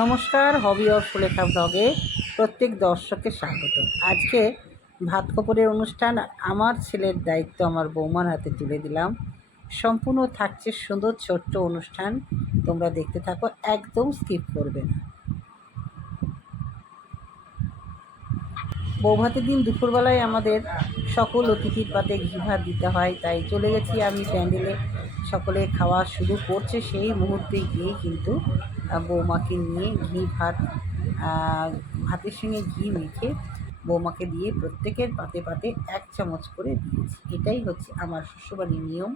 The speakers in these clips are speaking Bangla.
নমস্কার, হবি অফ সুলেখা ব্লগে প্রত্যেক দর্শককে স্বাগত। আজকে ভাত কাপড়ের অনুষ্ঠান আমার ছেলের দায়িত্ব আমার বৌমার হাতে তুলে দিলাম। সম্পূর্ণ থাকছে সুন্দর ছোট্ট অনুষ্ঠান, তোমরা দেখতে থাকো, একদম স্কিপ করবে না। বৌভাতের দিন দুপুরবেলায় আমাদের সকল অতিথির পাতে ঘি ভাত দিতে হয়, তাই চলে গেছি আমি প্যান্ডেলে। সকলে খাওয়া শুরু করছে সেই মুহূর্তে গিয়ে কিন্তু বৌমাকে নিয়ে ঘি ভাত ভাতের সঙ্গে ঘি মেখে বৌমাকে দিয়ে প্রত্যেকের পাতে পাতে এক চামচ করে দিয়েছি। এটাই হচ্ছে আমার শ্বশুরবাড়ির নিয়ম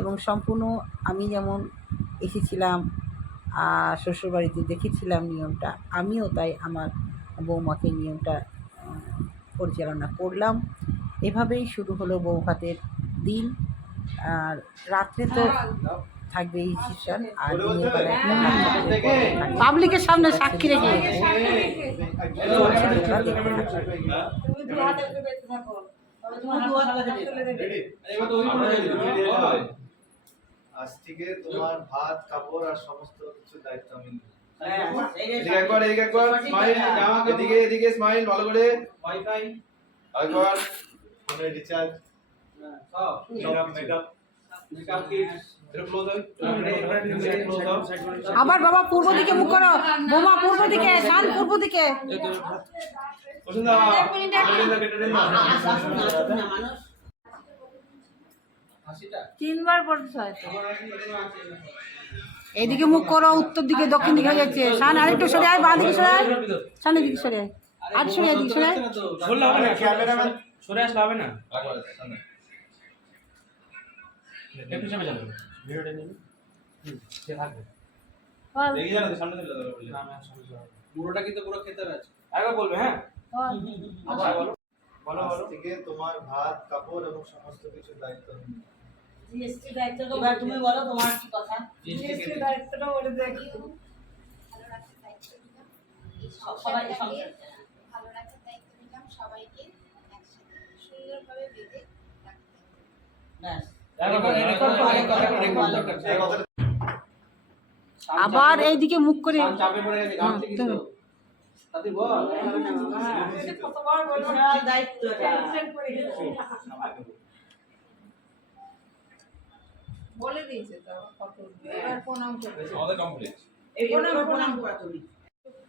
এবং সম্পূর্ণ আমি যেমন এসেছিলাম শ্বশুরবাড়িতে দেখেছিলাম নিয়মটা, আমিও তাই আমার বৌমাকে নিয়মটা পরিচালনা করলাম। এভাবেই শুরু হলো বৌভাতের দিন। আর রাত্রে তো থাকবে এই আর। পাবলিকের সামনে সাক্ষী রেখে। আজ থেকে তোমার ভাত কাপড় আর সমস্ত কিছু দায়িত্ব আমি। এদিকে একবার এদিকে একবার স্মাইল এদিকে এদিকে স্মাইল ভালো করে ওয়াইফাই আরেকবার ফোনের রিচার্জ আবার বাবা পূর্ব দিকে মুখ করো। বোমা পূর্ব দিকে শান পূর্ব দিকে। তিনবার পড়তে হয়। এইদিকে মুখ করো উত্তর দিকে দক্ষিণ দিকে হয়ে যাচ্ছে। শান আরেকটু সরে আয় বাঁ দিকে সরে আয়। শানের দিকে সরে আয়। আর সরে আয় দিকে সরে সরে আসলে হবে না। একটু সামনে যাবে ভিডিওটা নিবি? সে থাকবে। দেখি জানো সামনে চলে না আমি সামনে যাব পুরোটা কিন্তু পুরো খেতে আছে। আরেকবার বলবে হ্যাঁ? আবার বলো। বলো বলো। থেকে তোমার ভাত কাপড় এবং সমস্ত কিছু দায়িত্ব। জিএসটি দায়িত্বটা তুমি বলো তোমার কি কথা? জিএসটি দায়িত্বটা বলে দেখি। দায়িত্ব সবাই সংসার। আবার এইদিকে মুখ করে। তাতে বল। দিয়েছে তো এবার প্রণাম করবে প্রণাম প্রণাম করা। তুমি। খেতে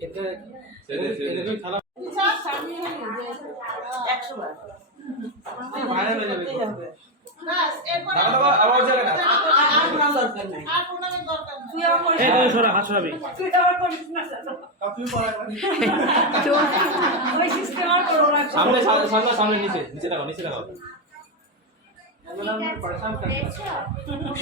খেতে খারাপ একশো বার ভাইরাল হয়ে যাবে ব্যাস এরপর দাদা দাদা আবার যাবে না। আর কোনো দরকার নাই। আর প্রণামের দরকার নেই। তুই আমার এই তুমি সরা হাত সরাবি। তুই আবার করিস না আপনি পড়া ওই সিস্টেম আর করো না সামনে সামনে নিচে নিচে রাখো নিচে রাখো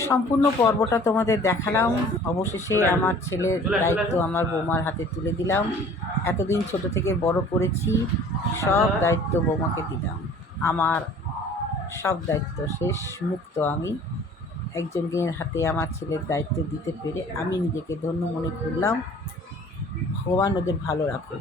সম্পূর্ণ পর্বটা তোমাদের দেখালাম। অবশেষে আমার ছেলের দায়িত্ব আমার বৌমার হাতে তুলে দিলাম। এতদিন ছোট থেকে বড় করেছি, সব দায়িত্ব বৌমাকে দিলাম। আমার সব দায়িত্ব শেষ, মুক্ত আমি। একজনকে হাতে আমার ছেলের দায়িত্ব দিতে পেরে আমি নিজেকে ধন্য মনে করলাম। ভগবান ওদের ভালো রাখুক।